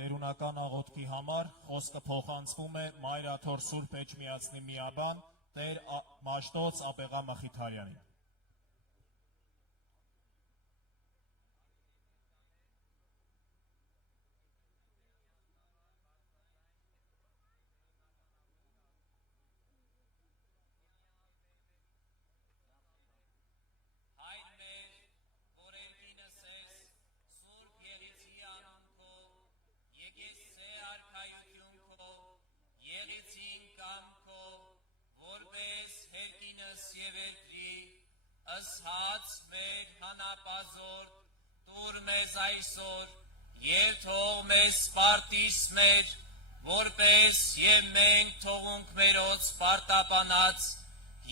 տերունական աղոթքի համար խոսքը փոխանցվում է Մայրաթոր Սուրբ Էջմիածնի միաբան Տեր Մաշտոց Ապեղա Մխիթարյանին։ Ասած մեր հանապազոր, տուր մեզ այսօր, և թող մեզ սպարտիս մեր, որպես և մենք թողունք մերոց սպարտապանած,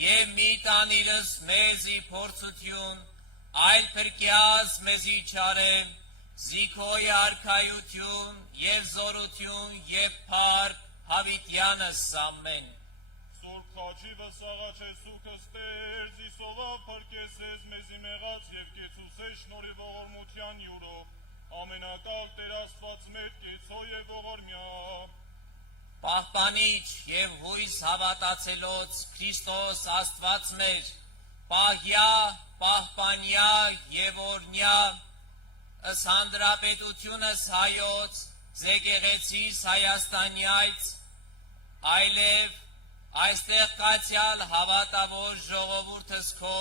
և մի տանիրս մեզի փորձություն, այլ փրկյաց մեզի չարեմ, զիքոյ արքայություն և զորություն և փառք հավիտյանս ամեն։ Սուրբ խաչի վսաղաչես ու կստեր, զիսովա փրկեսես մեզի մեղած և կեցուսե շնորի ողորմության յուրով, ամենակալ Տեր Աստված մեր կեցո և ողորմյա։ Պահպանիչ և հույս հավատացելոց Քրիստոս Աստված մեր, պահյա, պահպանյա և օրնյա, ըս հանրապետությունս հայոց, զեկեղեցիս Հայաստանյայց, այլև այստեղ կացյալ հավատավոր ժողովուրդս քո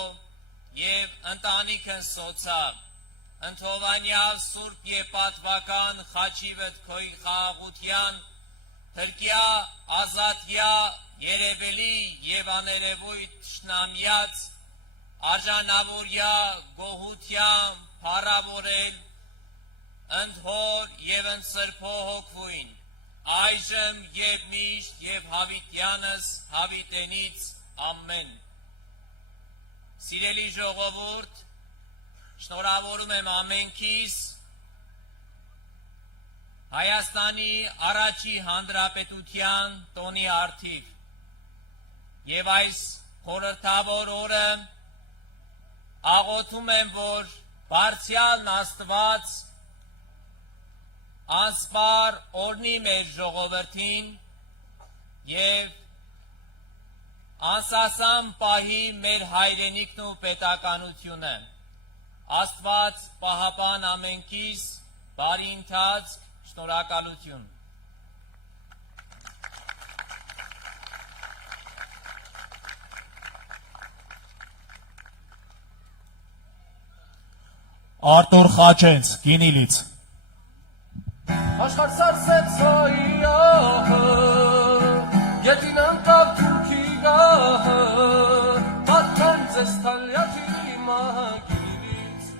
և ընտանիքն սոցա, ընթովանյալ սուրբ և պատվական խաչի վտքոյ խաղաղության, թրկյա, ազատյա, երևելի և աներևույթ թշնամյաց, արժանավորյա, գոհության, փառավորել, ընդհոր և ընսրբո հոգվույն, այժմ և միշտ և հավիտյանս հավիտենից ամեն։ Սիրելի ժողովուրդ, շնորհավորում եմ ամենքիս Հայաստանի առաջի հանրապետության տոնի առթիվ և այս խորհրդավոր օրը աղոթում եմ, որ Բարձրյալն Աստված անսպար օրհնի մեր ժողովրդին և անսասան պահի մեր հայրենիքն ու պետականությունը։ Աստված պահապան ամենքիս, բարի ընթացք, շնորհակալություն։ Արտուր Խաչենց, Գինիլից։ Աշխարհ սարսեց հայի ահը, գետին ընկավ թուրքի գահը, պատքան ձեզ թալյաքի մահագիրից,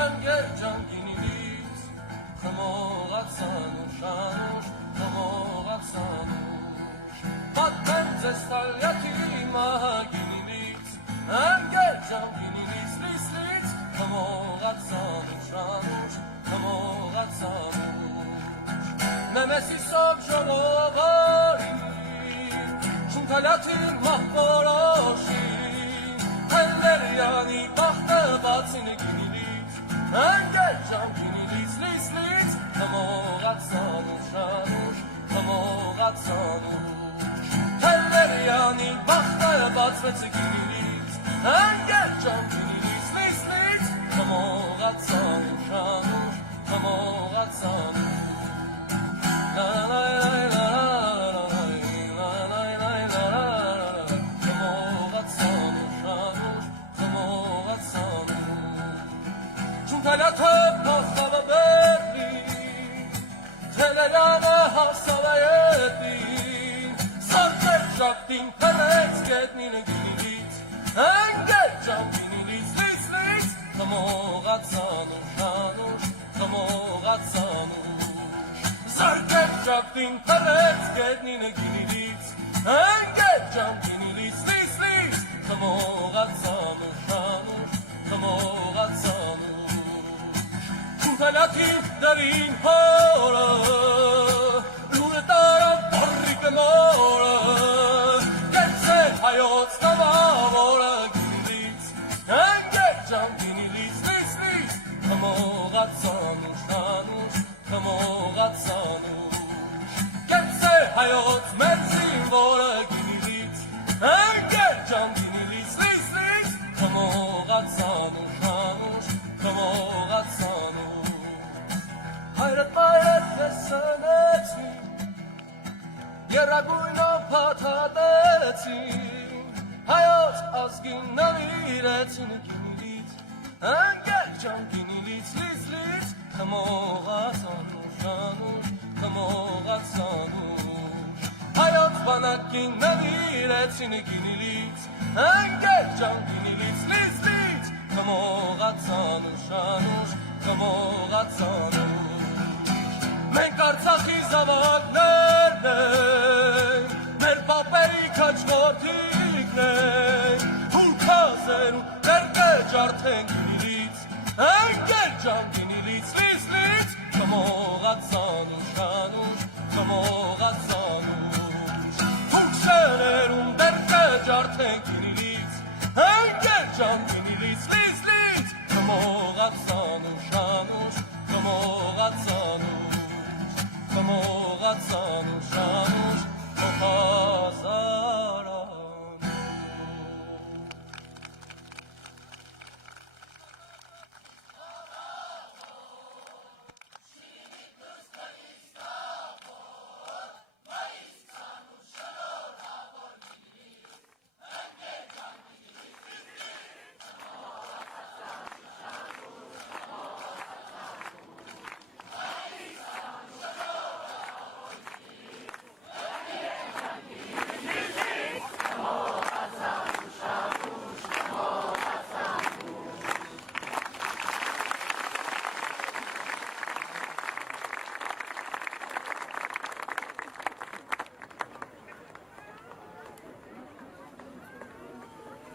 ընգեր ջան Գինիլից, խմողացան ուշանուշ, խմողացան ուշ, պատքան ձեզ թալյաքի մահագիրից, ընգեր ջան Գինիլից, լիսլից, խմողացան ուշանուշ, խմողացան ուշ, Մեմեսիսով ժողովարին, շունթալյաթին մահպորոշին, հենլերյանի բախտը բացին Գինիլից, ընգեր ջան Գինիլից, լիսլից, խմողացան ուշանուշ, խմողացան ուշ, հենլերյանի բախտը բացվեց Գինիլից, ընգեր ջան Գինիլից, լիսլից, խմողացան ուշանուշ, խմողացան ուշ, Շունթալյաթը փախավ բերլին, թելերանը հասավայետին, սարդեր շակտին կնեց գետնին Գինիլից, ընգեր ջան Գինիլից, լիսլից, խմողացան ուշանուշ, խմողացան ուշ, սարդեր շակտին կնեց գետնին Գինիլից, ընգեր ջան Գինիլից, լիսլից, խմողացան ուշանուշ, խմողացան ուշ, Շունթալյաթին դարին հորը, լուրը տարավ առիկը մորը, կեցե հայոց կավավորը Գինիլից, ընգեր ջան Գինիլից, լիսլից, խմողացան ուշանուշ, խմողացան ուշ, Հերագույնով փաթաթեցին, հայոց ազգին նվիրեցին գինիլից, ընկեր ջան գինիլից, լից, խմողաց անուշ, խմողաց անուշ, հայոց բանակին նվիրեցին գինիլից, ընկեր ջան գինիլից, լից, խմողաց անուշ, խմողաց անուշ, մենք Արցախի զավակներն ենք, մեր պապերի քաջորդիքն ենք, հուրքազերու ներկե ջարդենք գինիլից, ընկեր ջան գինիլից, լից, խմողաց անուշ, խմողաց անուշ, հուրքշերերում ներկե ջարդենք գինիլից, ընկեր ջան գինիլից, լից, խմողաց անուշ, խմողաց անուշ, խմողաց անուշ, խոփազարանուշ։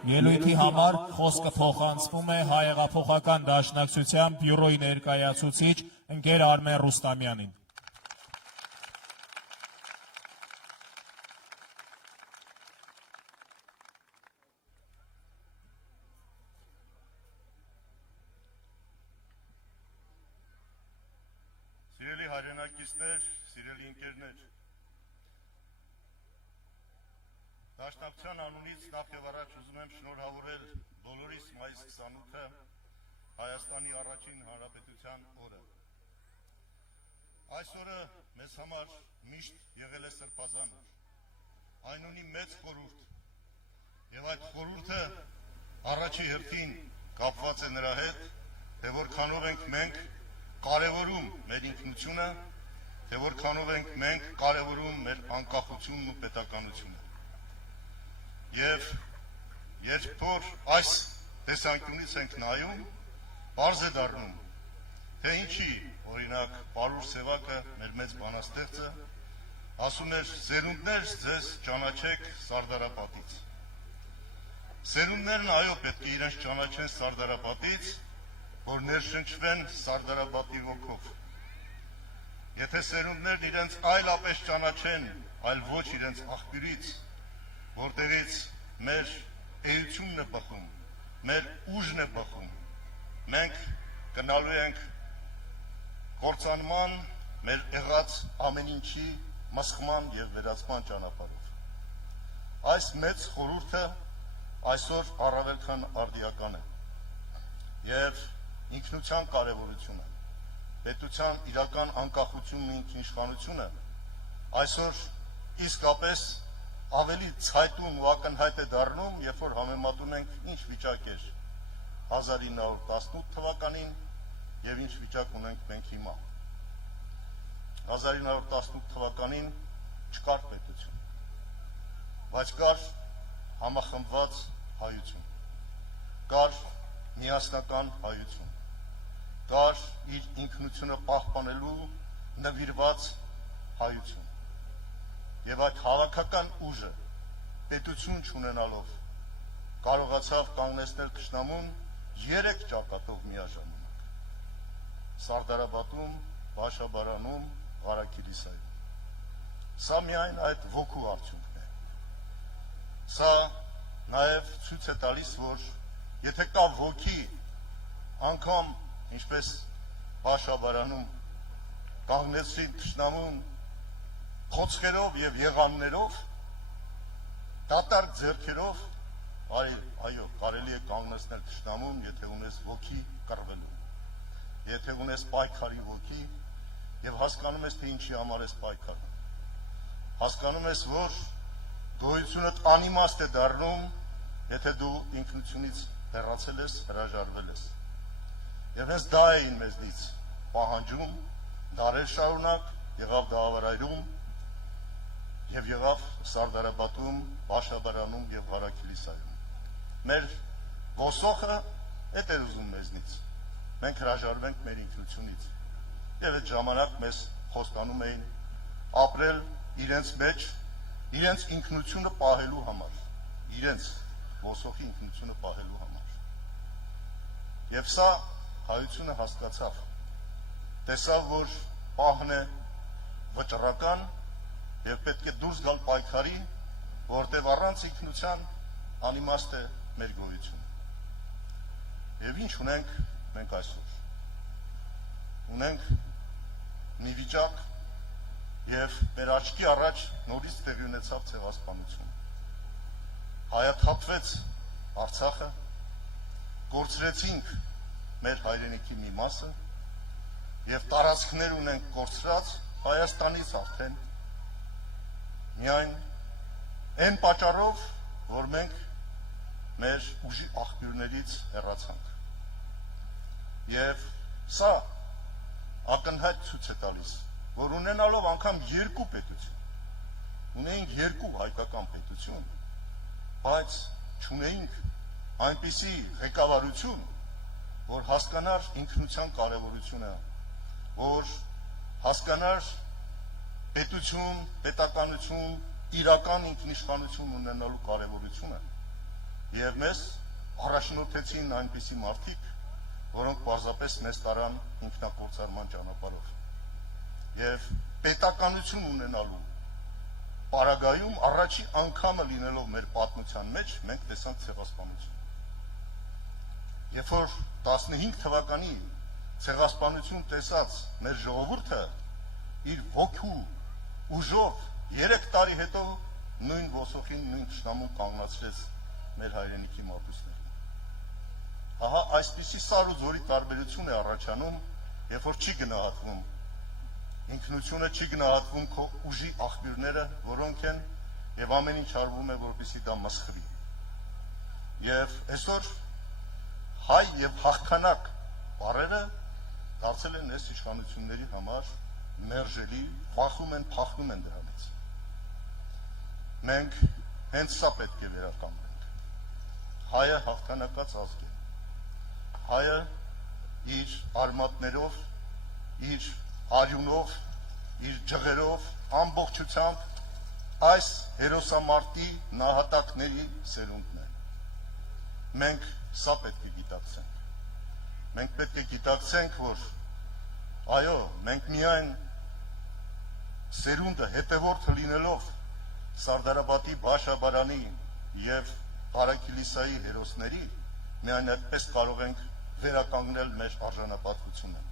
Ելույթի համար խոսքը փոխանցվում է Հայեղափոխական դաշնակցության բյուրոյի ներկայացուցիչ ընկեր Արմեն Ռուստամյանին։ Սիրելի հայրենակիցներ, սիրելի ընկերներ, Դաշնակցության անունից նախ եւ առաջ ուզում եմ շնորհավորել բոլորիս մայիս 28-ը Հայաստանի առաջին հանրապետության օրը։ Այս օրը մեզ համար միշտ եղել է սրբազան օր։ Այն ունի մեծ խորհուրդ եւ այդ խորհուրդը առաջի հերթին կապված է նրա հետ, թե որքանով ենք մենք կարևորում մեր ինքնությունը, թե որքանով ենք մենք կարևորում մեր անկախությունն ու պետականությունը։ Եվ երբ որ այս տեսանկյունից ենք նայում, պարզ է դառնում, թե ինչի, օրինակ, Պարուր Սևակը, մեր մեծ բանաստեղծը, ասում էր. «Սերունդներ ձեզ ճանաչեք Սարդարապատից»։ Սերունդներն այո պետք է իրենց ճանաչեն Սարդարապատից, որ ներշնչվեն Սարդարապատի ոգով։ Եթե սերունդներն իրենց այլապես ճանաչեն, այլ ոչ իրենց աղբյուրից, որտեղից մեր էությունն է բխում, մեր ուժն է բխում, մենք գնալու ենք կործանման, մեր եղած ամեն ինչի մսխման եւ վերացման ճանապարհով։ Այս մեծ խորհուրդը այսօր առավել քան արդիական է եւ ինքնության կարեւորությունը, պետության իրական անկախությունն ու ինքնիշխանությունը այսօր իսկապես ավելի ցայտուն ու ակնհայտ է դառնում, երբ որ համեմատում ենք ինչ վիճակ էր 1918 թվականին եւ ինչ վիճակ ունենք մենք հիմա։ 1918 թվականին չկար պետություն, բայց կար համախմբված հայություն, կար միասնական հայություն, կար իր ինքնությունը պահպանելու նվիրված հայություն։ Եվ այդ հավաքական ուժը պետություն չունենալով կարողացավ կանգնեցնել թշնամուն 3 ճակատով միաժամանակ՝ Սարդարապատում, Բաշաբարանում, Ղարաքիլիսայում։ Սա միայն այդ ոգու արդյունքն է։ Սա նաև ցույց է տալիս, որ եթե կա ոգի, անգամ ինչպես Բաշաբարանում կանգնեցրին թշնամուն խոցքերով եւ եղաններով, դատարկ ձեռքերով, այո, կարելի է կանգնեցնել թշնամուն, եթե ունես ոգի կռվելու, եթե ունես պայքարի ոգի եւ հասկանում ես, թե ինչի համար ես պայքարում։ հասկանում ես, որ գոյությունդ անիմաստ է դառնում, եթե դու ինքնությունից հեռացել ես, հրաժարվել ես։ Եվ հենց դա էին մեզնից պահանջում, դարեր շարունակ, եղավ դահավարայրում եւ եղավ Սարդարապատում, Բաշաբարանում եւ Հարաքիլիսայում։ Մեր ոսոխը այդ էր ուզում մեզնից։ Մենք հրաժարվենք մեր ինքնությունից։ Եվ այդ ժամանակ մեզ խոստանում էին ապրել իրենց մեջ, իրենց ինքնությունը պահելու համար, իրենց ոսոխի ինքնությունը պահելու համար։ Եվ սա հայությունը հասկացավ, տեսավ, որ պահն է վճռական եւ պետք է դուրս գալ պայքարի, որտեղ առանց ինքնության անիմաստ է մեր գոյությունը։ Եվ ինչ ունենք մենք այսօր։ Ունենք մի վիճակ եւ մեր աչքի առաջ նորից տեղի ունեցավ ցեղասպանություն։ Հայաթափվեց Արցախը, կորցրեցինք մեր հայրենիքի մի մասը եւ տարածքներ ունենք կորցրած Հայաստանից արդեն միայն այն պատճառով, որ մենք մեր ուժի աղբյուրներից հեռացանք։ Եվ սա ակնհայտ ցույց է տալիս, որ ունենալով անգամ երկու պետություն, ունեինք երկու հայկական պետություն, բայց չունեինք այնպիսի ղեկավարություն, որ հասկանար ինքնության կարևորությունը, որ հասկանար պետություն, պետականություն, իրական ինքնիշխանություն ունենալու կարևորությունը, եւ մեզ առաջնորդեցին այնպիսի մարդիկ, որոնք պարզապես մեզ տարան ինքնակործարման ճանապարհով։ Եվ պետականություն ունենալու պարագայում առաջի անգամը լինելով մեր պատմության մեջ մենք տեսանք ցեղասպանություն։ Երբ որ 15 թվականի ցեղասպանություն տեսած մեր ժողովուրդը իր ոգու ուժով 3 տարի հետո նույն ոսոխին, նույն թշնամուն կանգնացրեց մեր հայրենիքի մատուցները։ Ահա այսպիսի սար ու զորի տարբերություն է առաջանում, երբ որ չի գնահատվում ինքնությունը, չի գնահատվում քո ուժի աղբյուրները, որոնք են, եւ ամեն ինչ արվում է, որպեսզի դա մսխվի։ Եվ այսօր հայ եւ հաղթանակ բառերը դարձել են այս իշխանությունների համար մերժելի, վախում են, փախնում են դրանից։ Մենք հենց սա պետք է վերականգնենք։ Հայը հաղթանակած ազգ է։ Հայը իր արմատներով, իր արյունով, իր ջղերով, ամբողջությամբ այս հերոսամարտի նահատակների սերունդն է։ Մենք սա պետք է գիտակցենք։ Մենք պետք է գիտակցենք, որ այո, մենք միայն սերունդը հետևորդը լինելով Սարդարապատի, Բաշաբարանի եւ Հարաքիլիսայի հերոսների, միայն այդպես կարող ենք վերականգնել մեր արժանապատվությունը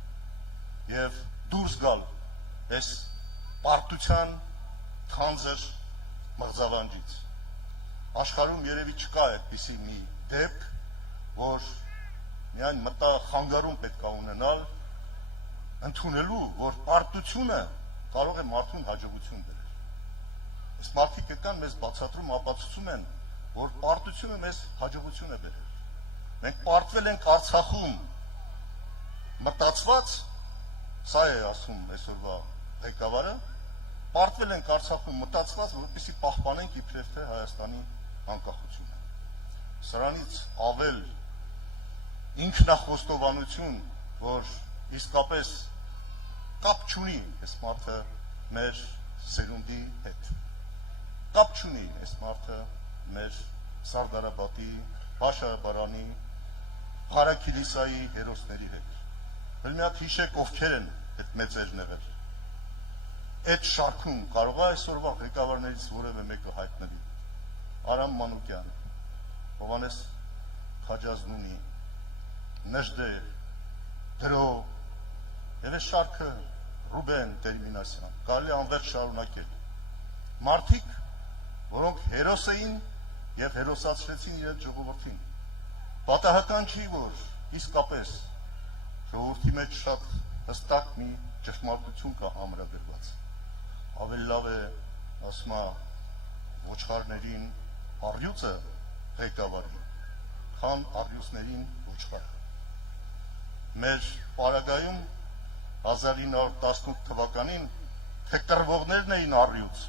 եւ դուրս գալ այս պարտության թանձր մղձավանջից։ Աշխարհում երևի չկա այդպիսի մի դեպք, որ միայն մտախանգարում պետք է ունենալ ընդունելու, որ պարտությունը կարող է մարդուն հաջողություն բերել։ Այս մարդիկ կան մեզ բացատրում, ապացուցում են, որ պարտությունը մեզ հաջողություն է բերել։ Մենք պարտվել ենք Արցախում մտածված, սա է ասում այսօրվա ղեկավարը, պարտվել ենք Արցախում մտածված, որպեսզի պահպանենք իբրև թե Հայաստանի անկախությունը։ Սրանից ավել ինքնախոստովանություն, որ իսկապես կապ չունի այս մարդը մեր սերունդի հետ։ Կապ չունի այս մարդը մեր Սարդարապատի, Բաշաբարանի, Հարաքիլիսայի հերոսների հետ։ Հəl մի հատ հիշեք ովքեր են այդ մեծերն եղել։ Այդ շարքում կարող է այսօրվա ղեկավարներից որևէ մեկը հայտնվի։ Արամ Մանուկյան, Հովհաննես Քաջազնունի, Նժդե, Դրո, եւ այս շարքը Ռուբեն Տերմինասյան, կարելի անվերջ շարունակել։ Մարդիկ, որոնք հերոս էին եւ հերոսացրեցին իրենց ժողովրդին։ Պատահական չի, որ իսկապես ժողովրդի մեջ շատ հստակ մի ճշմարտություն կա ամրագրված։ Ավելի լավ է ասում է ոչխարներին առյուծը ղեկավարի, քան առյուծներին ոչխար։ Մեր պարագայում 1918 թվականին թե կռվողներն էին առյուծ,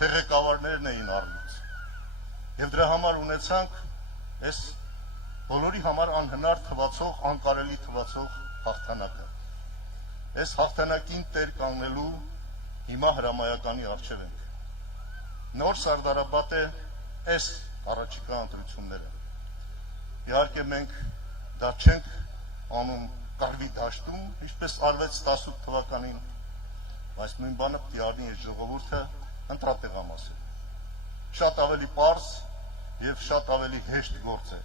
թե ղեկավարներն էին առյուծ։ Եվ դրա համար ունեցանք այս բոլորի համար անհնար թվացող, անկարելի թվացող հաղթանակը։ Այս հաղթանակին տեր կանգնելու հիմա հրամայականի առջև ենք։ Նոր Սարդարապատ է այս առաջիկա ընտրությունները։ Իհարկե մենք դա չենք անում կռվի դաշտում, ինչպես արվեց 18 թվականին, բայց նույն բանը պիտի արի այս ժողովուրդը ընտրատեղամաս է։ Շատ ավելի պարզ եւ շատ ավելի հեշտ գործ է,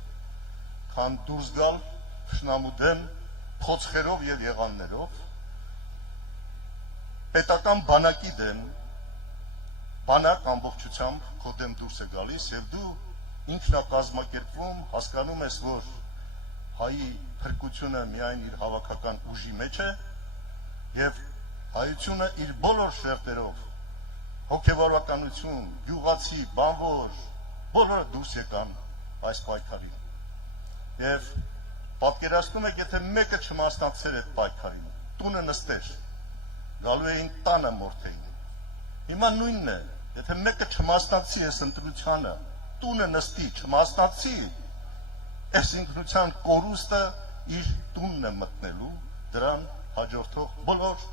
քան դուրս գալ թշնամու դեմ փոცხերով եւ եղաններով, պետական բանակի դեմ, բանակ ամբողջությամբ քո դեմ դուրս է գալիս եւ դու ինքնակազմակերպվում հասկանում ես, որ հայի փրկությունը միայն իր հավաքական ուժի մեջ է եւ հայությունը իր բոլոր շերտերով հոգեվորականություն, գյուղացի, բանվոր, բոլորը դուրս եկան այս պայքարին։ Եվ պատկերացնում եք, եթե մեկը չմասնակցեր այդ պայքարին, տունը նստեր, գալու էին տանը մորթեին։ Հիմա նույնն է, եթե մեկը չմասնակցի այս ընտրությանը, տունը նստի, չմասնակցի, այս ինքնության կորուստը իր տունն է մտնելու դրան հաջորդող բոլոր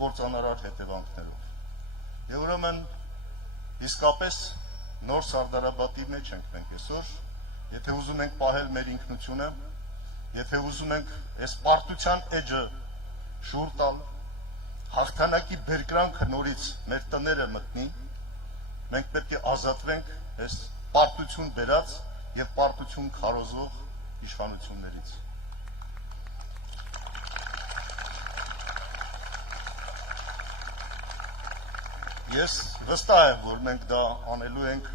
կործանարար հետևանքներով։ Եվ ուրեմն իսկապես նոր Սարդարապատի մեջ ենք մենք այսօր, եթե ուզում ենք պահել մեր ինքնությունը, եթե ուզում ենք այս պարտության էջը շուռ տալ, հաղթանակի բերկրանքը նորից մեր տները մտնի, մենք պետք է ազատվենք այս պարտություն բերած եւ պարտություն քարոզող իշխանություններից։ Ես վստահ եմ, որ մենք դա անելու ենք,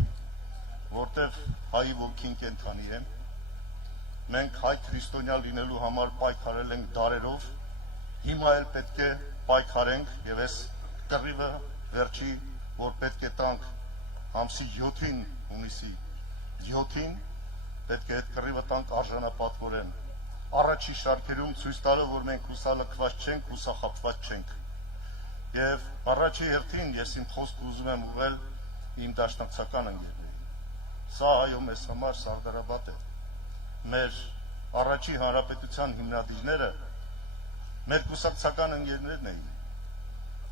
որտեղ հայի ոգին կենդանի է։ Մենք հայ քրիստոնյա լինելու համար պայքարել ենք դարերով, հիմա էլ պետք է պայքարենք եւ այս կռիվը վերջի, որ պետք է տանք ամսի 7-ին, հունիսի 7-ին, պետք է այդ կռիվը տանք արժանապատվորեն։ Առաջի շարքերում ցույց տալով, որ մենք հուսալքված չենք, հուսախաբված չենք։ Եվ առաջի հերթին ես իմ խոսքը ուզում եմ ուղղել իմ դաշնակցական ընկերներին։ Սա այո մեզ համար Սարդարապատ է։ Մեր առաջի հանրապետության հիմնադիրները մեր կուսակցական ընկերներն էին։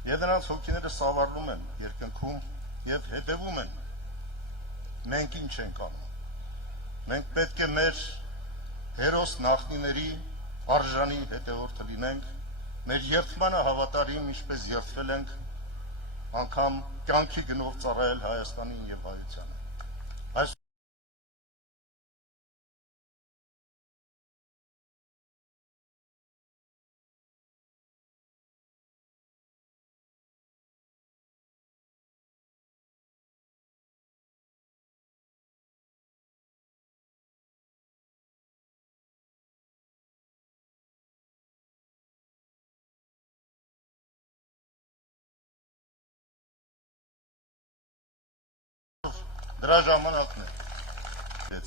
Եվ նրանց հոգիները սավառնում են երկնքում եւ հետևում են։ Մենք ինչ ենք անում։ Մենք պետք է մեր հերոս նախնիների արժանի հետևորդը լինենք, մեր երդմանը հավատարիմ, ինչպես երդվել ենք, անգամ կյանքի գնով ծառայել Հայաստանին եւ հայությանը։ Դրա ժամանակն է։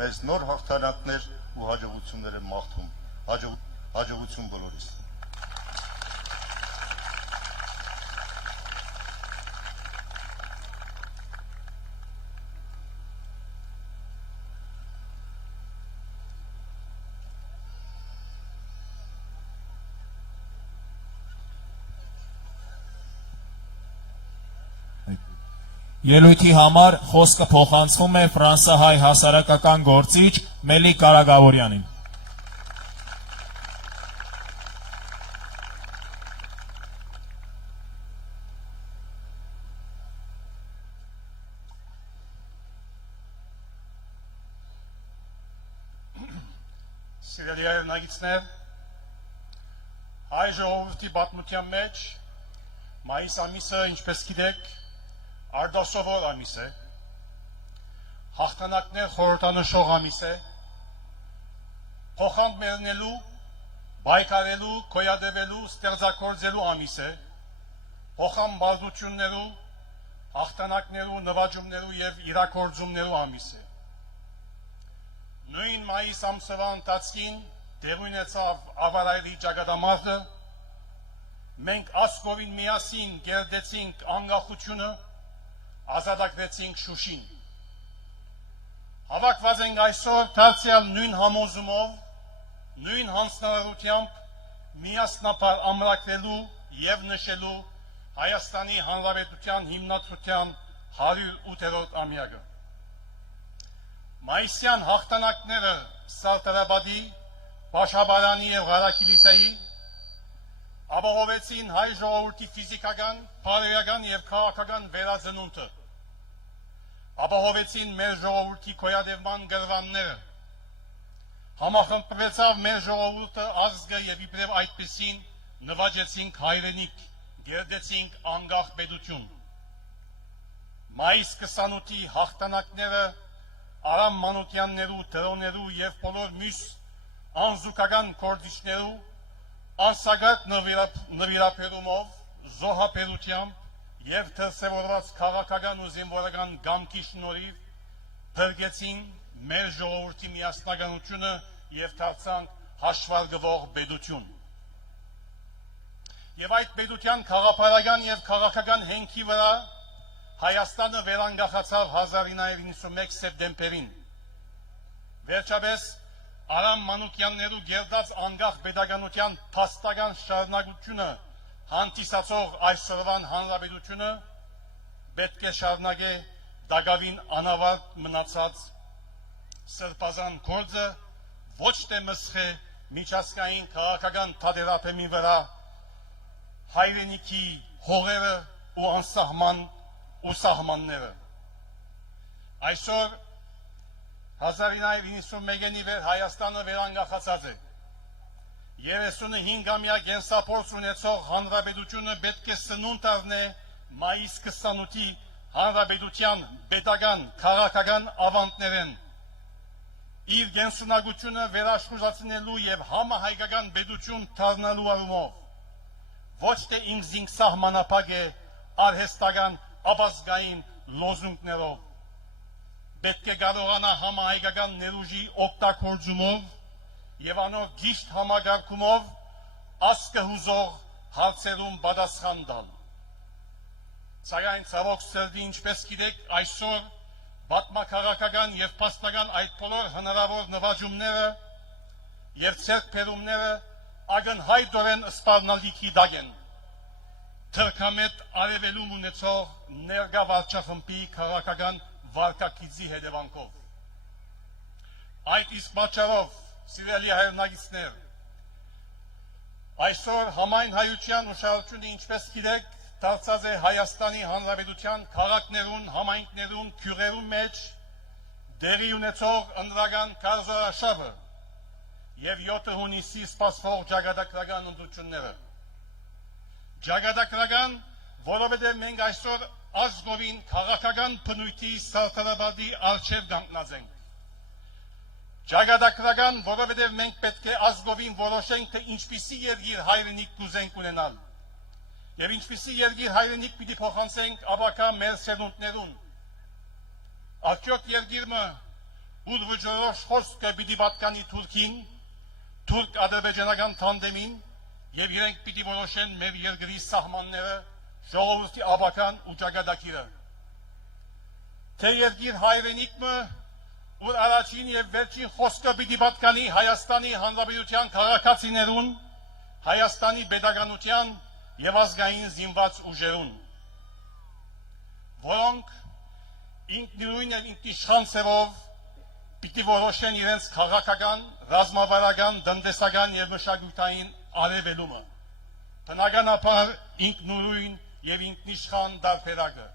Մեզ նոր հաղթանակներ ու հաջողություններ եմ մաղթում։ Հաջողություն բոլորիս։ Ելույթի համար խոսքը փոխանցվում է ֆրանսահայ հասարակական գործիչ Մելիք Կարագավորյանին։ Սիրելի հայրենակիցներ, հայ ժողովրդի պատմության մեջ մայիս ամիսը, ինչպես գիտեք, արդասովոր ամիս է, հաղթանակներ խորհրդանշող ամիս է, փոխանց մեռնելու, պայքարելու, գոյատևելու, ստեղծագործելու ամիս է, փոխանց բազություններու, հաղթանակներու, նվաճումներու եւ իրաքորձումներու ամիս է։ Նույն մայիս ամսվա ընթացքին տեղի ունեցավ ավարայրի ճակատամարտը, մենք ասկովին միասին գերդեցինք անկախությունը, ազատագրեցինք Շուշին։ Հավաքված ենք այսօր դարձյալ նույն համոզումով, նույն հանձնարարությամբ միասնապար ամրագրելու եւ նշելու Հայաստանի Հանրապետության հիմնադրության 108-րդ ամյակը։ Մայիսյան հաղթանակները Սարդարաբադի, Բաշաբարանի եւ Ղարաքիլիսայի ապահովեցին հայ ժողովրդի ֆիզիկական, բարոյական եւ քաղաքական վերածնունդը, ապահովեցին մեր ժողովրդի գոյատևման գրվանները, համախմբվեցավ մեր ժողովուրդը ազգը եւ իբրև այդպեսին նվաճեցինք հայրենիք, գերդեցինք անկախ պետություն։ Մայիս 28-ի հաղթանակները Արամ Մանուկյաններու, դրոներու եւ բոլոր մյուս անզուգական գործիչներու անսագատ նվիրապերումով, զոհապերությամբ եւ դրսեւորված քաղաքական ու զինվորական գամքի շնորհիվ փրկեցին մեր ժողովրդի միասնականությունը եւ դարձանք հաշվարկվող պետություն։ Եվ այդ պետության քաղաքական եւ քաղաքական հենքի վրա Հայաստանը վերանգախացավ 1991 սեպտեմբերին։ Վերջապես Արամ Մանուկյաններու գերդած անկախ պետականության փաստական շարունակությունը հանդիսացող այսօրվան հանրապետությունը պետք է շարունակե դակավին անավարտ մնացած սրբազան գործը ոչ թե մսխե միջազգային քաղաքական թատերապեմի վրա հայրենիքի հողերը ու անսահման ու սահմանները։ Այսօր 1991-ի վեր Հայաստանը վերանգախացած է։ 35-ամյա գենսափորձ ունեցող հանրապետությունը պետք է սնունդ առնե մայիս 28-ի հանրապետության պետական, քաղաքական ավանդներեն, իր գենսունակությունը վերաշխուժացնելու եւ համահայկական պետություն դառնալու առումով, ոչ թե ինքզինք սահմանափակ է արհեստական ապազգային լոզունգներով, պետք է կարողանա համահայկական ներուժի օգտագործումով եւ անոր գիշտ համագարկումով ասկը հուզող հարցերում պատասխան տալ։ Սակայն ցավոք սրտի, ինչպես գիտեք, այսօր պատմաքաղաքական եւ փաստական այդ բոլոր հնարավոր նվաճումները եւ ցերկբերումները ակնհայտորեն սպառնալիքի դակ են։ Թրքամետ արևելում ունեցող ներկա վարչախմբի քաղաքական վարկակիցի հետևանքով։ Այդ իսկ պատճառով, սիրելի հայրենակիցներ, այսօր համայն հայության ուշադրությունը, ինչպես գիտեք, դարձած է Հայաստանի Հանրապետության քաղաքներուն, համայնքներուն, գյուղերուն մեջ դերի ունեցող ընդրական կարծրաշավը եւ 7 հունիսի սպասվող ճակատագրական ընտրությունները։ Ճակատագրական, որովհետև մենք այսօր ազգովին քաղաքական բնույթի Սարդարաբադի առջև կանգնած ենք։ Ճակատագրական, որովհետև մենք պետք է ազգովին որոշենք, թե ինչպիսի երկիր հայրենիք կուզենք ունենալ եւ ինչպիսի երկիր հայրենիք պիտի փոխանցենք ապակա մեր սերունդներուն։ Արդյոք երկիրը ուր վճռող խոսքը պիտի պատկանի Թուրքին, թուրք-ադրբեջանական թանդեմին եւ իրենք պիտի որոշեն մեր երկրի սահմանները, ժողովրդի ապական ու ճակատագիրը։ Թե երկիր հայրենիքը, որ առաջին եւ վերջին խոսքը պիտի պատկանի Հայաստանի Հանրապետության քաղաքացիներուն, Հայաստանի պետականության եւ ազգային զինված ուժերուն, որոնք ինքնուրույն եւ ինքնիշխան ձևով պիտի որոշեն իրենց քաղաքական, ռազմավարական, տնտեսական եւ մշակութային արևելումը, բնականաբար ինքնուրույն եւ ինքնիշխան դարբերակը։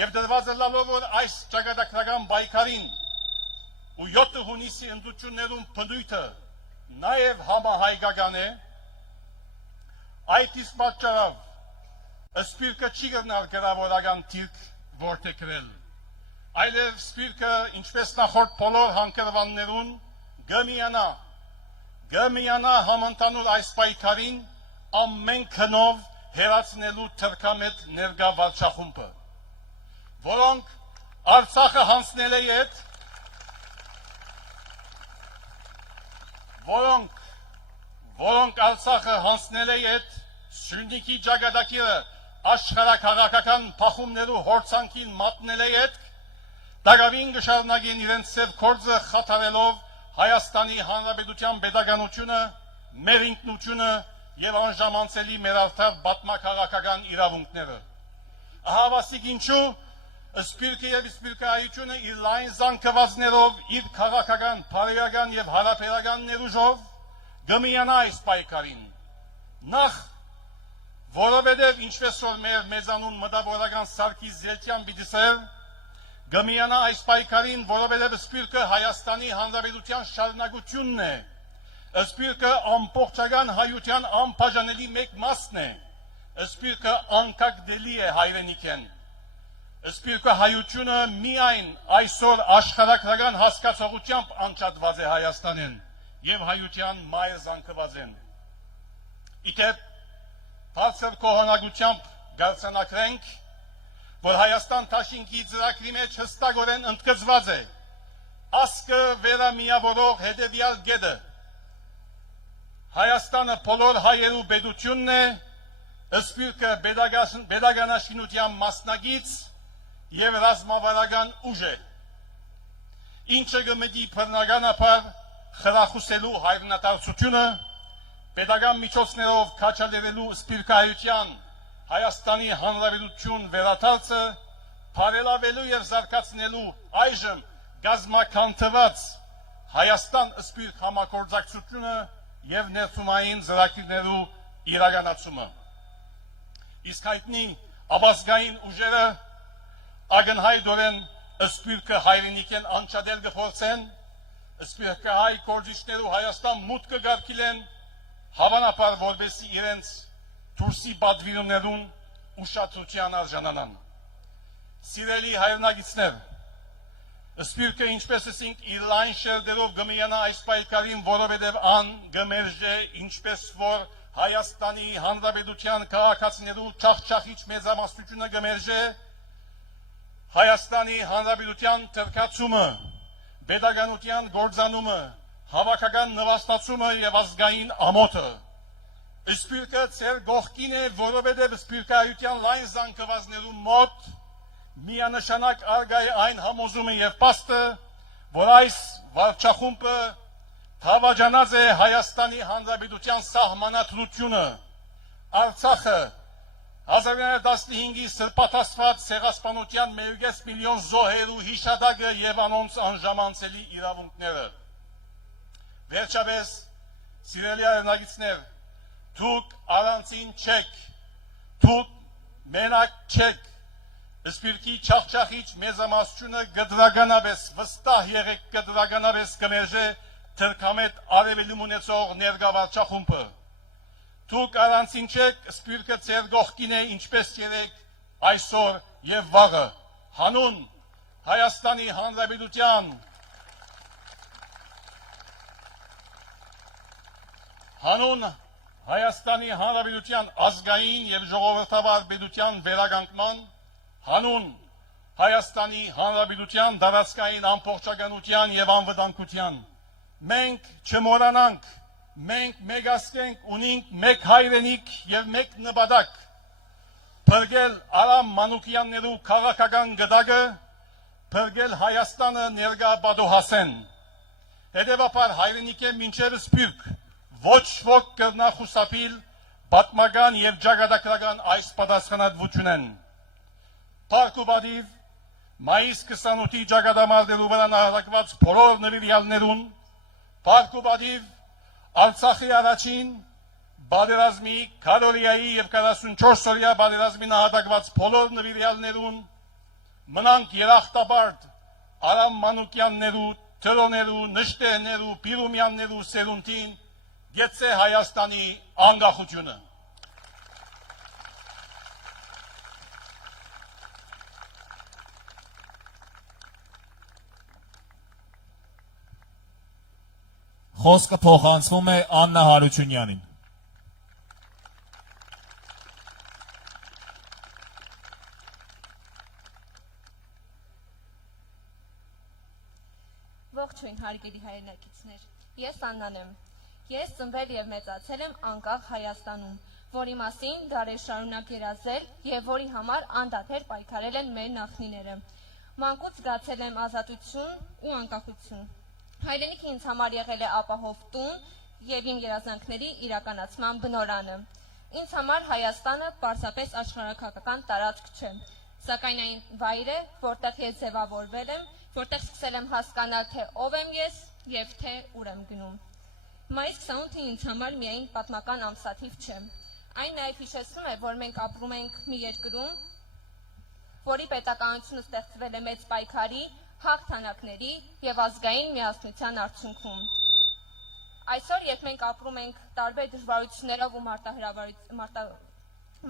Եվ դրված է լալով, որ այս ճակատագրական պայքարին ու 7 հունիսի ընտրություններում բնույթը նաեւ համահայկական է, այդ իսկ պատճառով սպիրկը չի գնալ գրավորական թիրք որդեգրել, այլև սպիրկը, ինչպես նախորդ բոլոր հանգրվաններուն, գմիանա համընդհանուր այս պայքարին ամեն քնով հերացնելու թրքամետ ներկա վարչախումբը։ որոնք Արցախը հանձնել է իդ, որոնք Արցախը հանձնել է իդ, Սյունիքի ճակատագիրը աշխարհաքաղաքական փախումներու հորցանքին մատնել է իդ, դակավին կշարունակեն իրենց ծեր գործը խաթարելով Հայաստանի Հանրապետության pedagogiությունը, մեր ինքնությունը եւ անժամանցելի մեր արդար պատմաքաղաքական իրավունքները։ Ահավասիկ ինչու Սպիրկը եւ սպիրկայությունը իր լայն զանգվածներով, իր քաղաքական, բարոյական եւ հարաբերական ներուժով գմիանա այս պայքարին։ Նախ որովհետեւ ինչպես որ մեր մեզանուն մտավորական Սարգիս Զելչյան պիտիսեր գմիանա այս պայքարին, որովհետեւ սպիրկը Հայաստանի Հանրապետության շարունակությունն է։ Սպիրկը ամբողջական հայության անբաժանելի մեկ մասն է։ Սպիրկը անկակդելի է հայրենիքեն։ Սպիրկը հայությունը միայն այսօր աշխարհակրական հասկացողությամբ անջատված է Հայաստանին եւ հայության մայր զանգված են։ Իդեպ բարձր կողմնակությամբ գարցանակրենք, որ Հայաստան Թաշինքի ծրագրի մեջ հստակորեն ընդգծված է ասկը վերամիավորող հետևյալ գեդը. Հայաստանը բոլոր հայերու պետությունն է, սպիրկը pedagoganաշինության մասնագիծ եւ ռազմավարական ուժ է, ինչը կմտի բռնականաբար խրախուսելու հայրենադարձությունը, pedagogan միջոցներով քաջալերելու սպիրկայության Հայաստանի Հանրապետություն վերադարձը, բարելավելու եւ զարգացնելու այժմ գազམաքանթված Հայաստան սպիրկ համագործակցությունը եւ ներսումային ծրագրերու իրականացումը։ Իսկ հայտնի ապազգային ուժերը ագնհայտորեն սպիրկը հայրենիքեն անջատել կփորձեն, սպիրկը հայ գործիչներու Հայաստան մուտք կգարգիլեն, հավանաբար որպեսզի իրենց դուրսի բադվիրումներուն ուշադրության արժանանան։ Սիրելի հայրենագիտներ, սպիրկը ինչպես ասենք իր լայն շերտերով գմիանա այս պայքարին, որովհետև ան գմերժե ինչպես որ Հայաստանի Հանրապետության քաղաքացիներու չախչախիչ մեծամասնությունը գմերժե Հայաստանի Հանրապետության թրքացումը, pedagoganության գործանումը, հավաքական նվաստացումը եւ ազգային ամոթը։ Սպիրկը ծեր գողքին է, որովհետև սպիրկայության լայն զանգվածներու մոտ միանշանակ արգա է այն համոզումը եւ պաստը, որ այս վարչախումբը թավաջանած է Հայաստանի Հանրապետության սահմանադրությունը, Արցախը 1915-ի սրբաթասված ցեղասպանության 1.5 միլիոն զոհերու հիշադակը եւ անոնց անժամանցելի իրավունքները։ Վերջապես, սիրելի հայրենագիտներ, դուք առանցին չեք, դուք մենակ չեք, սպիրկի չախչախիչ մեծամասնությունը գդրականապես վստահ եղեք գդրականապես կմերժե թրքամետ արևելում ունեցող ներկա վարչախումբը։ Դուք առանցին չեք, սպիրկը ձեր գողքին է ինչպես երեք այսօր եւ վաղը։ Հանուն Հայաստանի Հանրապետության Հայաստանի Հանրապետության ազգային եւ ժողովրդավար պետության վերականգնման, հանուն Հայաստանի Հանրապետության դարաշքային ամբողջականության եւ անվտանգության, մենք չմոռանանք, մենք մեգասկենք ունենք մեկ հայրենիք եւ մեկ նպատակ, փրկել Արամ Մանուկյաններու քաղաքական գդակը, փրկել Հայաստանը ներկա պատոհասեն։ Հետևաբար հայրենիքը մինչև սպիրկ ոչ ոք կրնա խուսափիլ պատմական եւ ճակատագրական այս պատասխանատվությունն։ Փառքուբադիվ մայիս 28-ի ճակատամարտերու վրա նահատակված բոլոր նվիրյալներուն, փառքուբադիվ Արցախի առաջին բادرազմի Քարորիայի եւ 44-օրյա բادرազմի նահատակված բոլոր նվիրյալներուն, մնանք երախտապարտ Արամ Մանուկյաններու, Թրոներու, Նշտերներու, Պիրումյաններու սերունդին, գեցե Հայաստանի անկախությունը։ Խոսքը փոխանցվում է Աննա Հարությունյանին։ Ողջույն հարգելի հայրենակիցներ, ես Աննան եմ։ Ես ծնվել և մեծացել եմ անկախ Հայաստանում, որի մասին դարեր շարունակ երազել և որի համար անդադար պայքարել են մեր նախնիները։ Մանկուց զգացել եմ ազատություն ու անկախություն։ Հայրենիքը ինձ համար եղել է ապահով տուն և իմ երազանքների իրականացման բնօրրանը։ Ինձ համար Հայաստանը պարզապես աշխարհաքաղաքական տարածք չէ, սակայն այն վայր է, որտեղ ես ձևավորվել եմ, որտեղ սկսել եմ հասկանալ, թե ով եմ ես և թե ուր եմ գնում։ Մայիս 28-ը ինձ համար միայն պատմական ամսաթիվ չէ։ Այն նաև հիշեցնում է, որ մենք ապրում ենք մի երկրում, որի պետականությունը ստեղծվել է մեծ պայքարի, հաղթանակների և ազգային միասնության արդյունքում։ Այսօր, երբ մենք ապրում ենք տարբեր դժվարություններով ու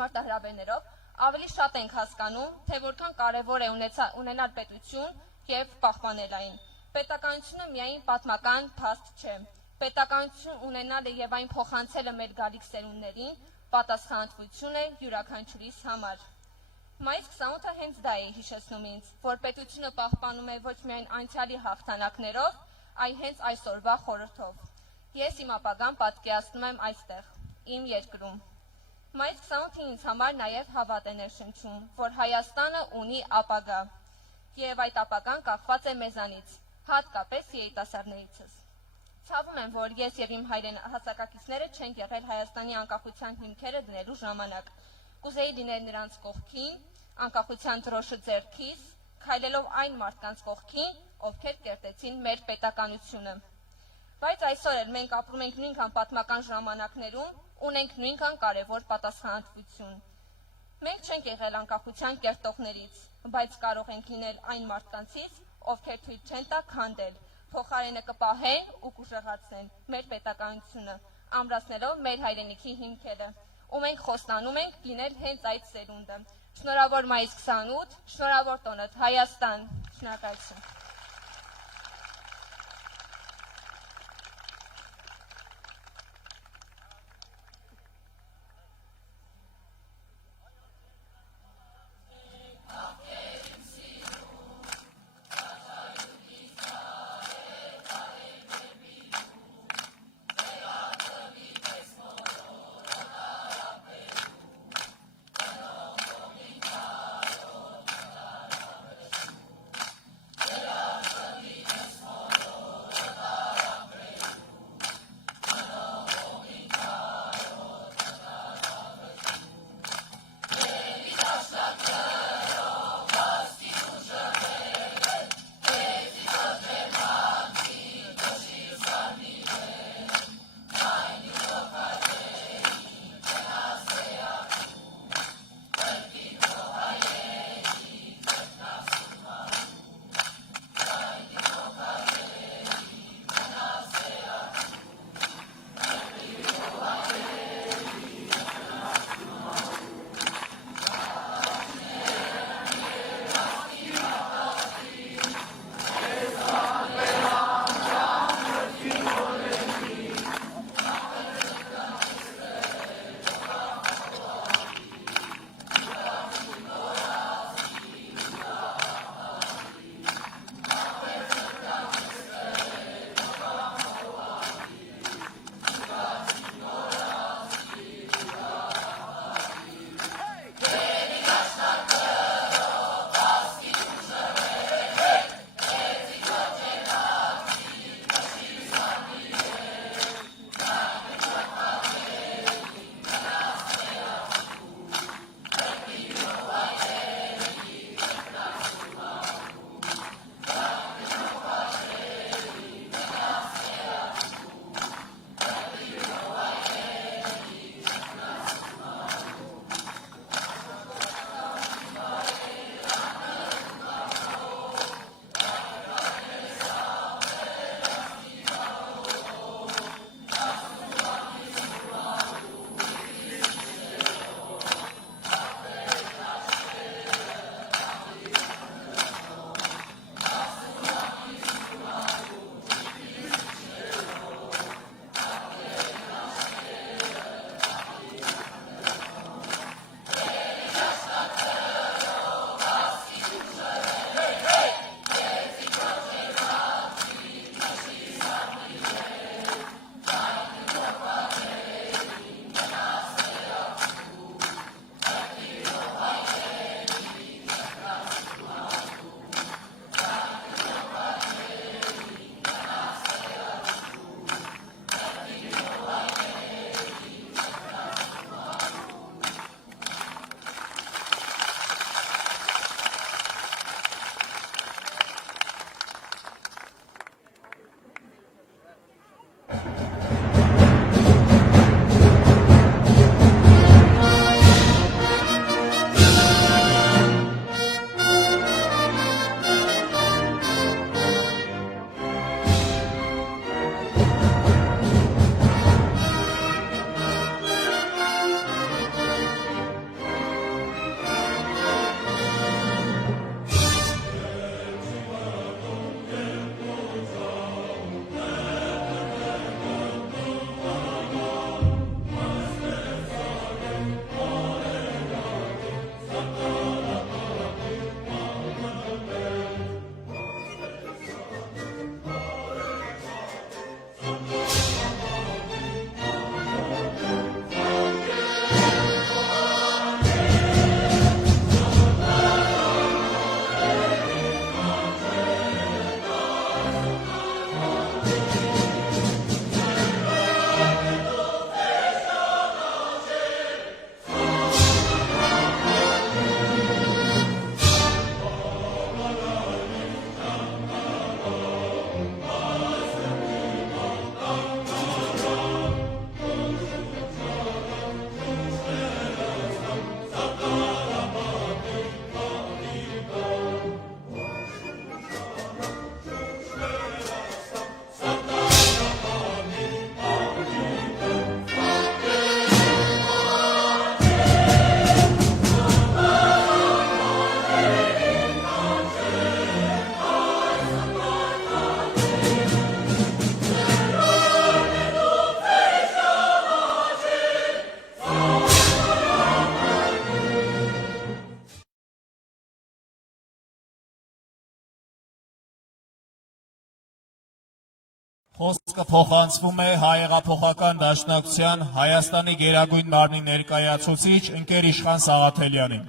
մարտահրավերներով, ավելի շատ ենք հասկանում, թե որքան կարևոր է ունենալ պետություն և պահպանել այն։ Պետականությունը միայն պատմական փաստ չէ։ Պետականություն ունենալը և այն փոխանցելը մեր գալիք սերունդներին պատասխանատվություն է յուրաքանչյուրիս համար։ Մայիս 28-ը հենց դա է հիշեցնում ինձ, որ պետությունը պահպանում է ոչ միայն անցյալի հաղթանակներով, այլ հենց այսօրվա խորհրդով։ Ես իմ ապագան պատկերացնում եմ այստեղ, իմ երկրում։ Մայիս 28-ը ինձ համար նաև հավատ է ներշնչում, որ Հայաստանը ունի ապագա, և այդ ապագան կախված է մեզանից, հատկապես երիտասարդներիցս։ Ցավում եմ, որ ես և իմ հասակակիցները չենք եղել Հայաստանի անկախության հիմքերը դնելու ժամանակ։ Կուզեի լինել նրանց կողքին, անկախության դրոշը ձեռքիս, քայլելով այն մարդկանց կողքին, ովքեր կերտեցին մեր պետականությունը։ Բայց այսօր էլ մենք ապրում ենք նույնքան պատմական ժամանակներում, ունենք նույնքան կարևոր պատասխանատվություն։ Մենք չենք եղել անկախության կերտողներից, բայց կարող ենք լինել այն մարդկանցից, ովքեր թույլ չեն տա քանդել, փոխարենը կպահեն ու կուժեղացնեն մեր պետականությունը, ամրացնելով մեր հայրենիքի հիմքերը, ու մենք խոստանում ենք լինել հենց այդ սերունդը։ Շնորհավոր մայիս 28, շնորհավոր տոնդ Հայաստան, շնորհակալություն։ Խոսքը փոխանցվում է Հայեղափոխական Դաշնակցության Հայաստանի Գերագույն մարմնի ներկայացուցիչ ընկեր Իշխան Սաղաթելյանին։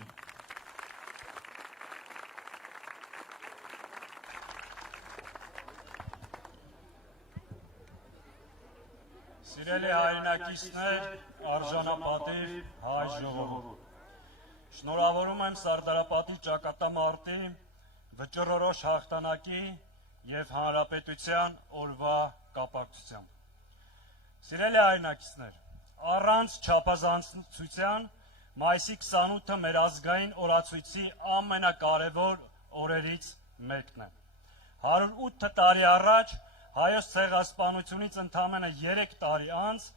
Սիրելի հայրենակիցներ, արժանապատիվ հայ ժողովուրդ, շնորհավորում եմ Սարդարապատի ճակատամարտի վճռորոշ հաղթանակի և հանրապետության օրվա կապակցությամբ։ Սիրելի հայրենակիցներ, առանց չափազանցության մայիսի 28-ը մեր ազգային օրացույցի ամենակարևոր օրերից մեկն է։ 108 տարի առաջ Հայոց ցեղասպանությունից ընդամենը 3 տարի անց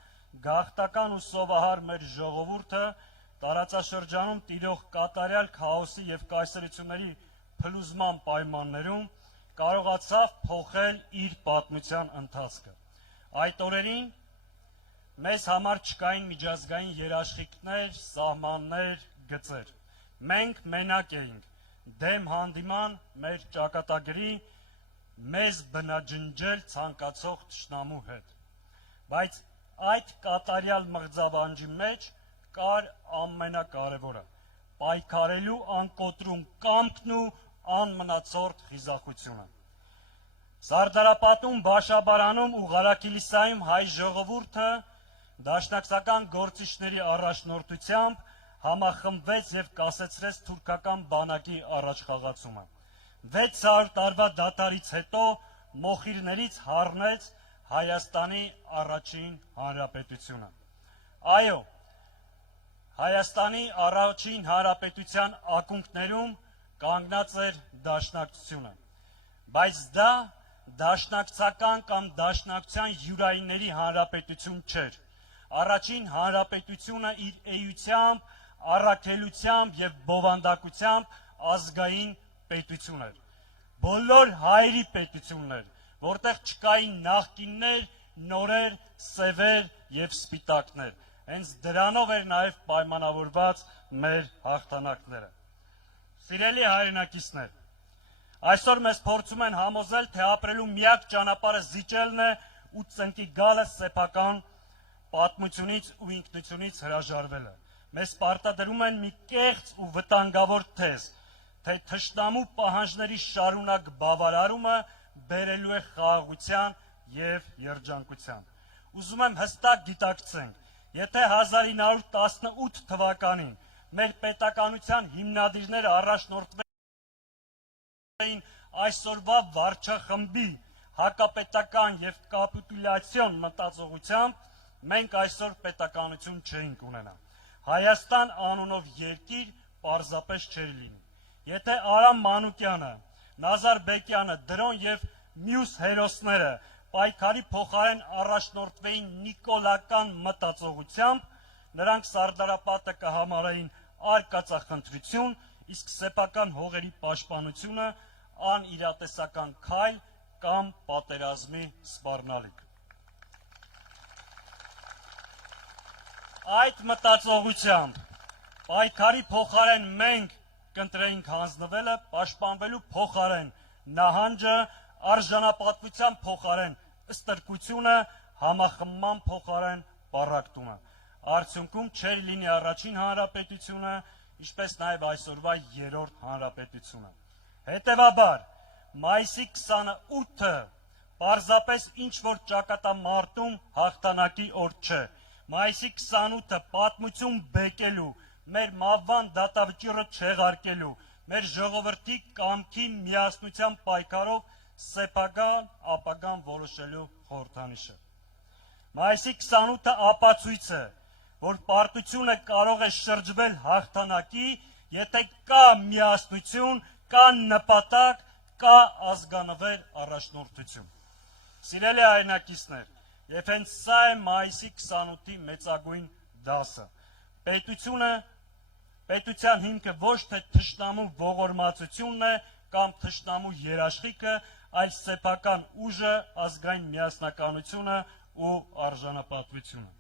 գաղթական ու սովահար մեր ժողովուրդը տարածաշրջանում տիրող կատարյալ քաոսի և կայսրությունների փլուզման պայմաններում կարողացավ փոխել իր պատմության ընթացքը։ Այդ օրերին մեզ համար չկային միջազգային երաշխիքներ, սահմաններ, գծեր։ Մենք մենակ էինք, դեմ հանդիման մեր ճակատագրի մեզ բնաջնջել ցանկացող թշնամու հետ։ Բայց այդ կատարյալ մղձավանջի մեջ կար ամենակարևորը՝ պայքարելու անկոտրում կամքն ու անմնացորդ խիզախությունը։ Սարդարապատում, Բաշաբարանում ու Ղարաքիլիսայում հայ ժողովուրդը դաշնակցական գործիչների առաջնորդությամբ համախմբվեց և կասեցրեց թուրքական բանակի առաջխաղացումը։ 600 տարվա դատարից հետո մոխիրներից հառնեց Հայաստանի առաջին հանրապետությունը։ Այո, Հայաստանի առաջին հանրապետության ակունքներում կանգնած էր դաշնակցությունը, բայց դա դաշնակցական կամ դաշնակցության յուրայինների հանրապետություն չէր։ Առաջին հանրապետությունը իր էությամբ, առաքելությամբ և բովանդակությամբ ազգային պետություն էր, բոլոր հայերի պետությունն էր, որտեղ չկային նախկիններ, նորեր, սևեր և սպիտակներ։ Հենց դրանով էր նաև պայմանավորված մեր հաղթանակները։ Սիրելի հայրենակիցներ, այսօր մեզ փորձում են համոզել, թե ապրելու միակ ճանապարհը զիջելն է ու ծնկի գալը սեփական պատմությունից ու ինքնությունից հրաժարվելը։ Մեզ պարտադրում են մի կեղծ ու վտանգավոր թեզ, թե թշնամու պահանջների շարունակ բավարարումը բերելու է խաղաղության և երջանկության։ Ուզում եմ հստակ գիտակցենք, եթե 1918 թվականին մեր պետականության հիմնադիրները առաջնորդվեին այսօրվա վարչախմբի հակապետական և կապիտուլյացիոն մտածողությամբ, մենք այսօր պետականություն չէինք ունենա։ Հայաստան անունով երկիր պարզապես չէր լինի։ Եթե Արամ Մանուկյանը, Նազար Բեկյանը, Դրոն և մյուս հերոսները պայքարի փոխարեն առաջնորդվեին նիկոլական մտածողությամբ, նրանք Սարդարապատը կհամարեին արկածախնդրություն, իսկ սեփական հողերի պաշտպանությունը անիրատեսական քայլ կամ պատերազմի սպառնալիք։ Այդ մտածողությամբ պայքարի փոխարեն մենք կընտրեինք հանձնվելը, պաշտպանվելու փոխարեն նահանջը, արժանապատվության փոխարեն ստրկությունը, համախմբման փոխարեն պառակտումը։ Արդյունքում չէր լինի առաջին հանրապետությունը, ինչպես նաև այսօրվա երրորդ հանրապետությունը։ Հետևաբար, մայիսի 28-ը պարզապես ինչ-որ ճակատամարտում հաղթանակի օր չէ։ Մայիսի 28-ը պատմություն բեկելու, մեր մահվան դատավճիռը չեղարկելու, մեր ժողովրդի կամքի միասնության պայքարով սեփական ապագան որոշելու խորհրդանիշը։ Մայիսի 28-ը ապացույց է, որ պարտությունը կարող է շրջվել հաղթանակի, եթե կա միասնություն, կա նպատակ, կա ազգանվեր առաջնորդություն։ Սիրելի հայրենակիցներ, և հենց սա է մայիսի 28-ի մեծագույն դասը։ Պետության հիմքը ոչ թե թշնամու ողորմածությունն է կամ թշնամու երաշխիքը, այլ սեփական ուժը, ազգային միասնականությունը ու արժանապատվությունը։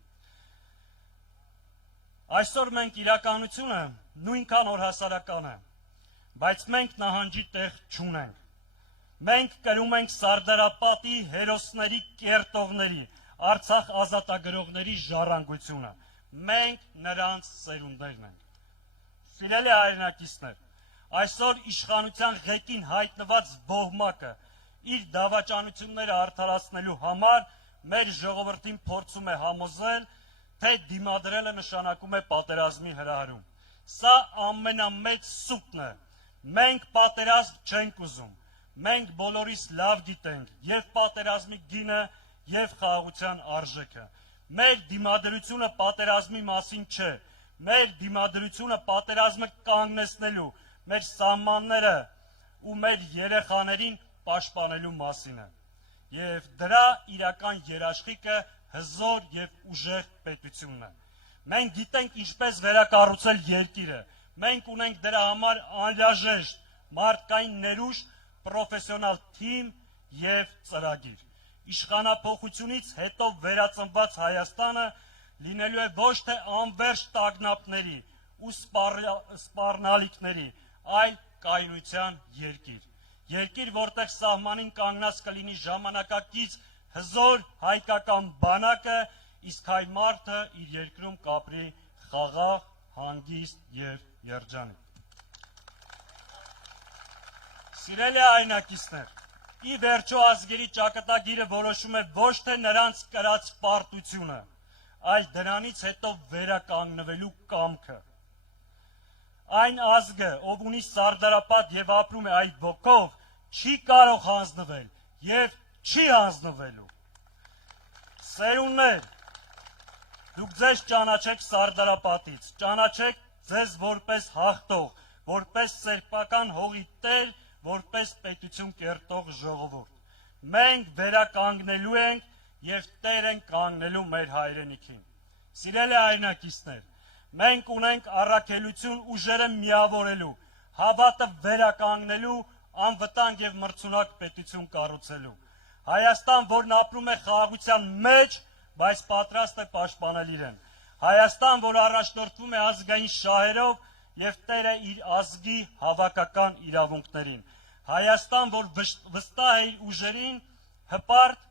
Այսօր մենք իրականությունը նույնքան օրհասարական է, բայց մենք նահանջի տեղ չունենք։ Մենք կրում ենք Սարդարապատի հերոսների կերտողների, Արցախ ազատագրողների ժառանգությունը։ Մենք նրանց սերունդներն ենք։ Սիրելի հայրենակիցներ, այսօր իշխանության ղեկին հայտնված բողմակը իր դավաճանությունները արդարացնելու համար մեր ժողովրդին փորձում է համոզել, թե դիմադրելը նշանակում է պատերազմի հրահրում։ Սա ամենամեծ սուտն է։ Մենք պատերազմ չենք ուզում։ Մենք բոլորիս լավ գիտենք եւ պատերազմի գինը եւ խաղաղության արժեքը։ Մեր դիմադրությունը պատերազմի մասին չէ։ Մեր դիմադրությունը պատերազմը կանգնեցնելու, մեր սահմանները ու մեր երեխաներին պաշտպանելու մասին է։ Եվ դրա իրական երաշխիքը հզոր եւ ուժեղ պետությունն է։ Մենք գիտենք ինչպես վերակառուցել երկիրը։ Մենք ունենք դրա համար անհրաժեշտ մարդկային ներուժ, պրոֆեսիոնալ թիմ եւ ծրագիր։ Իշխանափոխությունից հետո վերածնված Հայաստանը լինելու է ոչ թե անվերջ տագնապների ու սպառնալիքների, այլ կայունության երկիր։ Երկիր, որտեղ սահմանին կանգնած կլինի ժամանակակից հզոր հայկական բանակը, իսկ հայ մարդը իր երկրում կապրի խաղաղ, հանգիստ եւ երջանիկ։ Սիրելի հայրենակիցներ, ի վերջո ազգերի ճակատագիրը որոշում է ոչ թե նրանց կրած պարտությունը, այլ դրանից հետո վերականգնվելու կամքը։ Այն ազգը, ով ունի Սարդարապատ եւ ապրում է այդ ոգով, չի կարող հանձնվել եւ չի հանձնվելու։ Սերունդներ, դուք ձեզ ճանաչեք Սարդարապատից, ճանաչեք ձեզ որպես հաղթող, որպես սերբական հողի տեր, որպես պետություն կերտող ժողովուրդ։ Մենք վերականգնելու ենք եւ տեր ենք կանգնելու մեր հայրենիքին։ Սիրելի հայրենակիցներ, մենք ունենք առաքելություն ուժերը միավորելու, հավատը վերականգնելու, անվտանգ եւ մրցունակ պետություն կառուցելու։ Հայաստան, որն ապրում է խաղաղության մեջ, բայց պատրաստ է պաշտպանել իրեն։ Հայաստան, որ առաջնորդվում է ազգային շահերով եւ տեր է իր ազգի հավաքական իրավունքներին։ Հայաստան, որ վստահ է իր ուժերին, հպարտ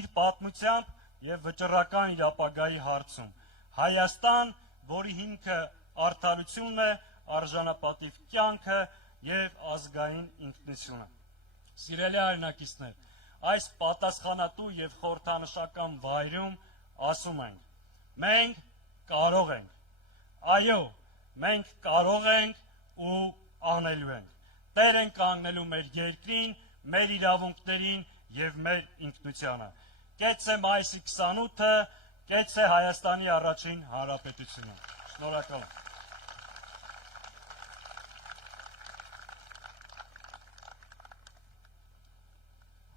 իր պատմությամբ եւ վճռական իր ապագայի հարցում։ Հայաստան, որի հիմքը արդարությունն է, արժանապատիվ կյանքը եւ ազգային ինքնությունը։ Սիրելի հայրենակիցներ, այս պատասխանատու եւ խորհրդանշական վայրում ասում ենք. մենք կարող ենք։ Այո, մենք կարող ենք ու անելու ենք։ Տեր ենք կանգնելու մեր երկրին, մեր իրավունքներին եւ մեր ինքնությանը։ Կեցե մայիսի 28-ը, կեցե Հայաստանի առաջին հանրապետությունը։ Շնորհակալ եմ։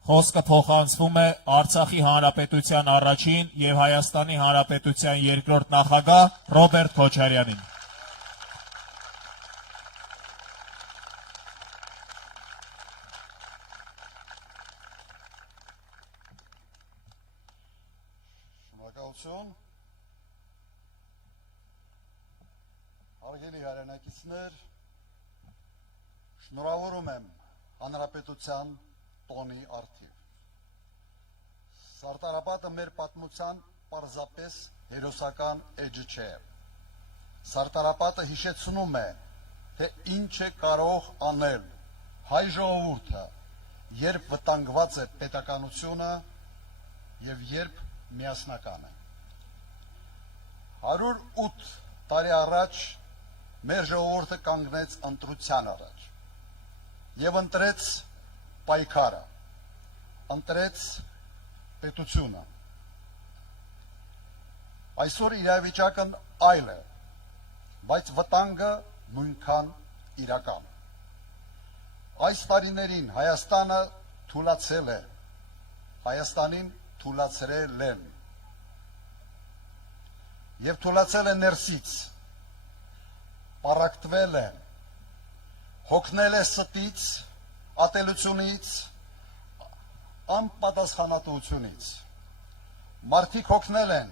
Խոսքը փոխանցվում է Արցախի հանրապետության առաջին եւ Հայաստանի հանրապետության երկրորդ նախագահ Ռոբերտ Քոչարյանին։ Շնորհակալություն։ Հարգելի հայրենակիցներ, շնորհավորում եմ հանրապետության տոնի արդիվ։ Սարդարապատը մեր պատմության պարզապես հերոսական էջը չէ։ Սարդարապատը հիշեցնում է, թե ինչ է կարող անել հայ ժողովուրդը, երբ վտանգված է պետականությունը եւ երբ միասնական է։ 108 տարի առաջ մեր ժողովուրդը կանգնեց ընտրության առաջ եւ ընտրեց պայքարը, ընտրեց պետությունը։ Այսօր իրավիճակն այլ է, բայց վտանգը նույնքան իրական։ Այս տարիներին Հայաստանը թուլացել է, Հայաստանին թուլացրել են եւ թուլացել է ներսից, պառակտվել է, հոգնել է ստից, ատելությունից, անպատասխանատվությունից։ Մարդիկ հոգնել են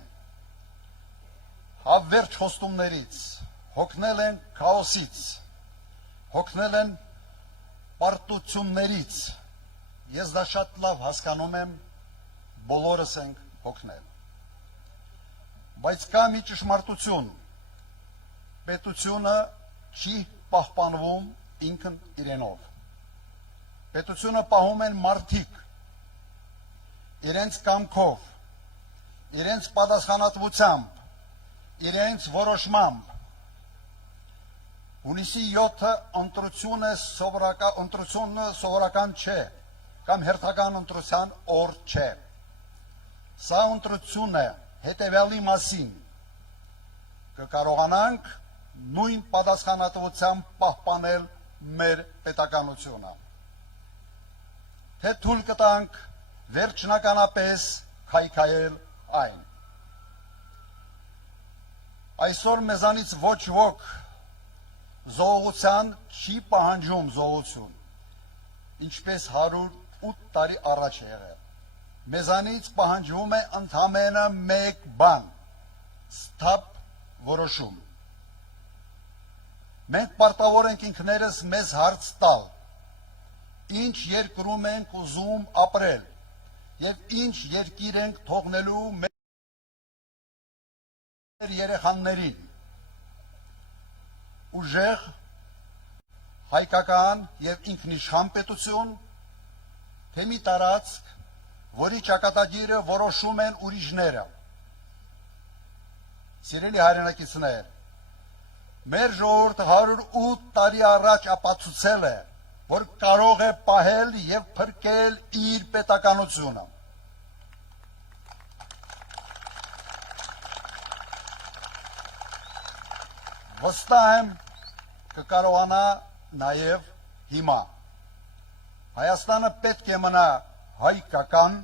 հավերջ խոստումներից, հոգնել են քաոսից, հոգնել են պարտություններից, ես դա շատ լավ հասկանում եմ, բոլորս ենք հոգնել։ Բայց կա մի ճշմարտություն, պետությունը չի պահպանվում ինքն իրենով։ Պետությունը պահում են մարդիկ, իրենց կամքով, իրենց պատասխանատվությամբ, իրենց որոշմամբ։ Հունիսի 7-ը ընտրությունը սովորական չէ, կամ հերթական ընտրության օր չէ։ Սա ընտրություն է հետևյալի մասին, կկարողանանք նույն պատասխանատվությամբ պահպանել մեր պետականությունը։ Թե թույլ կտանք վերջնականապես քայքայել այն։ Այսօր մեզանից ոչ ոք զոհության չի պահանջում զոհություն, ինչպես 108 տարի առաջ է եղել։ Մեզանից պահանջվում է ընդամենը մեկ բան՝ սթափ որոշում։ Մենք պարտավոր ենք ինքներս մեզ հարց տալ, ինչ երկրում ենք ուզում ապրել եւ ինչ երկիր ենք թողնելու մեր երեխաներին։ Ուժեղ, հայկական եւ ինքնիշխան պետություն, թե մի տարածք, որի ճակատագիրը որոշում են ուրիշները։ Սիրելի հայրենակիցներ, մեր ժողովուրդը 108 տարի առաջ ապացուցել է, որ կարող է պահել եւ փրկել իր պետականությունը։ Վստահ եմ կկարողանա նաեւ հիմա։ Հայաստանը պետք է մնա հայկական,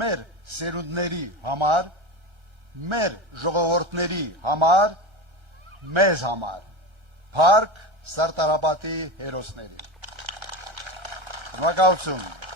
մեր սերունդների համար, մեր ժողովուրդների համար, մեզ համար, Փառք Սարտարապատի հերոսներին։ Շնորհակալություն։